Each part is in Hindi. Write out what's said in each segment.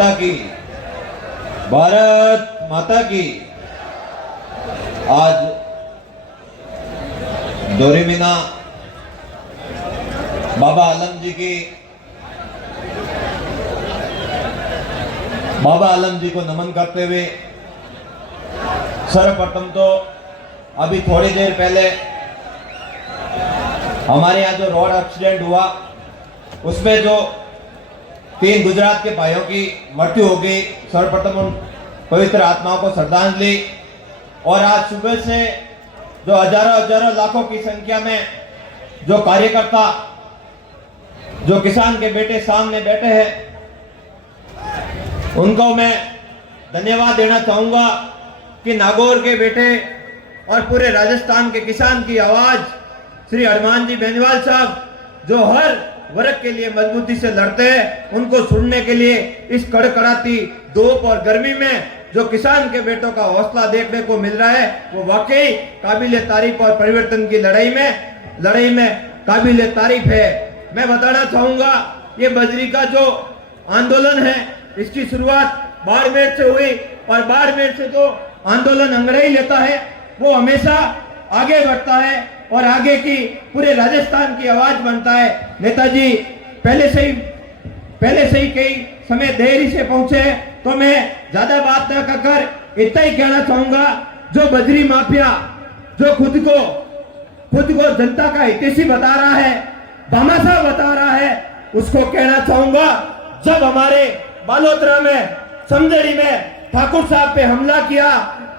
माता की, भारत माता की। आज डोरीमीना बाबा आलम जी को नमन करते हुए सर्वप्रथम तो अभी थोड़ी देर पहले हमारे यहाँ जो रोड एक्सीडेंट हुआ उसमें जो 3 गुजरात के भाइयों की मृत्यु हो गई, सर्वप्रथम उन पवित्र आत्माओं को श्रद्धांजलि। और आज सुबह से जो हजारों लाखों की संख्या में जो कार्यकर्ता, जो किसान के बेटे सामने बैठे हैं, उनको मैं धन्यवाद देना चाहूंगा कि नागौर के बेटे और पूरे राजस्थान के किसान की आवाज श्री हनुमान जी बेनीवाल साहब, जो हर वर्ग के लिए मजबूती से लड़ते हैं, उनको सुनने के लिए इस कड़कड़ाती धूप और गर्मी में जो किसान के बेटों का हौसला देखने को मिल रहा है, वो वाकई काबिल तारीफ और परिवर्तन की लड़ाई में काबिल तारीफ है। मैं बताना चाहूंगा, ये बजरी का जो आंदोलन है, इसकी शुरुआत बाड़मेर से हुई और बाड़मेर से जो आंदोलन अंग्रेजी लेता है वो हमेशा आगे बढ़ता है और आगे की पूरे राजस्थान की आवाज बनता है। नेताजी पहले से ही कई समय देरी से पहुंचे, तो मैं ज्यादा बात न कर इतना ही कहना चाहूंगा, जो बजरी माफिया जो खुद को जनता का हितैषी बता रहा है, भामाशाह बता रहा है, उसको कहना चाहूंगा, जब हमारे बालोतरा में समझड़ी में ठाकुर साहब पे हमला किया,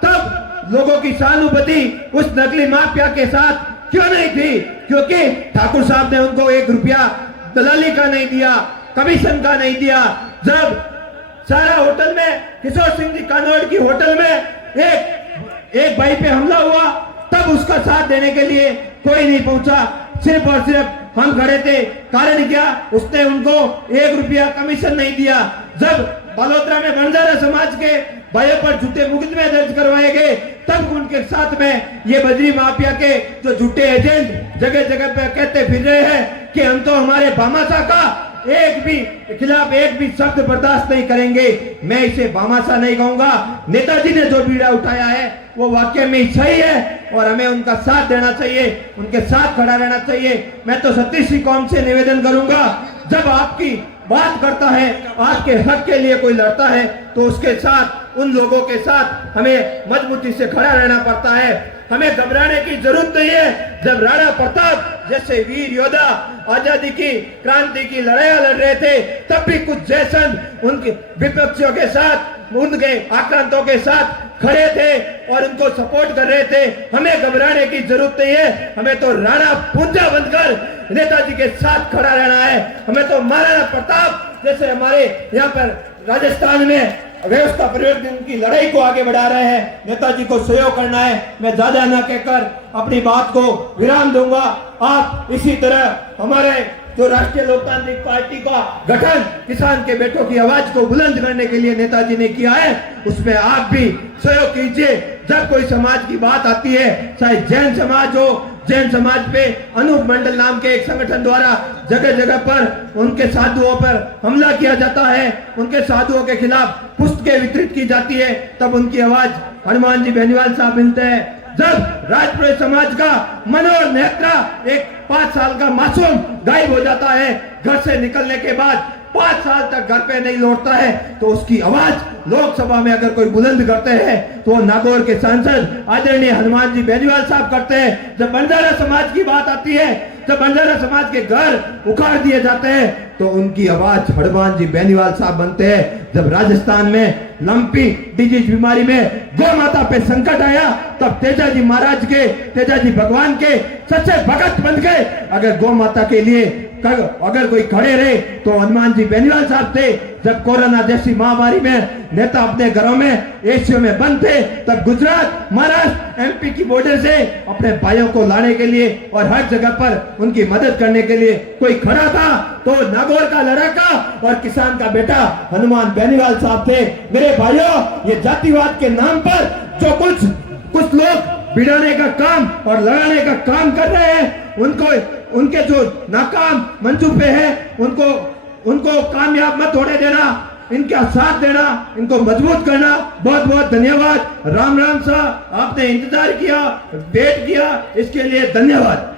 तब लोगों की सहानुभूति उस नकली माफिया के साथ क्यों नहीं थी? क्योंकि ठाकुर साहब ने उनको 1 रुपया दलाली का नहीं दिया, कमीशन का नहीं दिया। जब सारा होटल में, किशोर सिंह जी कानोड़ की होटल में एक भाई पे हमला हुआ, तब उसका साथ देने के लिए कोई नहीं पहुंचा, सिर्फ और सिर्फ हम खड़े थे। कारण क्या? उसने उनको 1 रुपया कमीशन नहीं दिया। जब बालोतरा में बंजारा समाज के भाइयों पर झूठे मुकदमे दर्ज करवाए गए, तब उनके साथ में ये बजरी माफिया के जो झूठे एजेंट जगह जगह पे कहते फिर रहे हैं कि हम तो हमारे भामाशाह का खिलाफ एक भी शब्द बर्दाश्त नहीं करेंगे। मैं इसे भामाशाह नहीं कहूंगा। नेताजी ने जो बीड़ा उठाया है वो वाकई में सही है और हमें उनका साथ देना चाहिए, उनके साथ खड़ा रहना चाहिए। मैं तो सतीश कौम से निवेदन करूंगा, जब आपकी बात करता है, आपके हक के लिए कोई लड़ता है, तो उसके साथ, उन लोगों के साथ हमें मजबूती से खड़ा रहना पड़ता है। हमें घबराने की जरूरत नहीं है। जब राणा प्रताप जैसे वीर योद्धा आजादी की, क्रांति की लड़ाई लड़ रहे थे, तब भी कुछ जैसन उनके विपक्षियों के साथ, उनके आक्रांतों के साथ खड़े थे और उनको सपोर्ट कर रहे थे। हमें घबराने की जरूरत नहीं है। हमें तो राणा पूंजा बनकर नेताजी के साथ खड़ा रहना है। हमें तो महाराणा प्रताप जैसे हमारे यहाँ पर राजस्थान में व्यवस्था परिवर्तन की लड़ाई को आगे बढ़ा रहे हैं, नेताजी को सहयोग करना है। मैं ज्यादा न कहकर अपनी बात को विराम दूंगा। आप इसी तरह हमारे जो राष्ट्रीय लोकतांत्रिक पार्टी का गठन किसान के बेटों की आवाज को बुलंद करने के लिए नेताजी ने किया है, उसमें आप भी सहयोग कीजिए। जब कोई समाज की बात आती है, चाहे जैन समाज हो, जैन समाज पे अनूप मंडल नाम के एक संगठन द्वारा जगह जगह पर उनके साधुओं पर हमला किया जाता है, उनके साधुओं के खिलाफ पुस्तकें वितरित की जाती है, तब उनकी आवाज हनुमान जी बेनीवाल साहब मिलते हैं। जब राजपूत समाज का मनोहर नेत्रा, एक 5 साल का मासूम गायब हो जाता है, घर से निकलने के बाद 5 साल तक घर पे नहीं लौटता है, तो उसकी आवाज लोकसभा में अगर कोई बुलंद करते हैं तो नागौर के सांसद आदरणीय हनुमान जी बेनीवाल साहब करते हैं। जब बंजारा समाज की बात आती है, जब बंजारा समाज के घर उखाड़ दिए जाते हैं, तो उनकी आवाज हनुमान जी बेनीवाल साहब बनते हैं। जब राजस्थान में लंपी डिजीज बीमारी में गौ माता पे संकट आया, तब तेजाजी महाराज के, तेजाजी भगवान के सच्चे भगत बन गए। अगर गौ माता के लिए अगर कोई खड़े रहे तो हनुमान जी बेनीवाल साहब थे। जब कोरोना जैसी महामारी में नेता अपने घरों में एसीओ में बंद थे, तब गुजरात, महाराष्ट्र, एमपी की बॉर्डर से अपने भाइयों को लाने के लिए और हर जगह पर उनकी मदद करने के लिए कोई खड़ा था, तो नागौर का लड़ाका और किसान का बेटा हनुमान बेनीवाल साहब थे। मेरे भाइयों, ये जातिवाद के नाम पर जो कुछ लोग भिड़ाने का काम और लड़ाने का काम कर रहे हैं, उनके जो नाकाम मंसूबे हैं, उनको कामयाब मत होने देना। इनका साथ देना, इनको मजबूत करना। बहुत बहुत धन्यवाद। राम राम साहब, आपने इंतजार किया, वेट किया, इसके लिए धन्यवाद।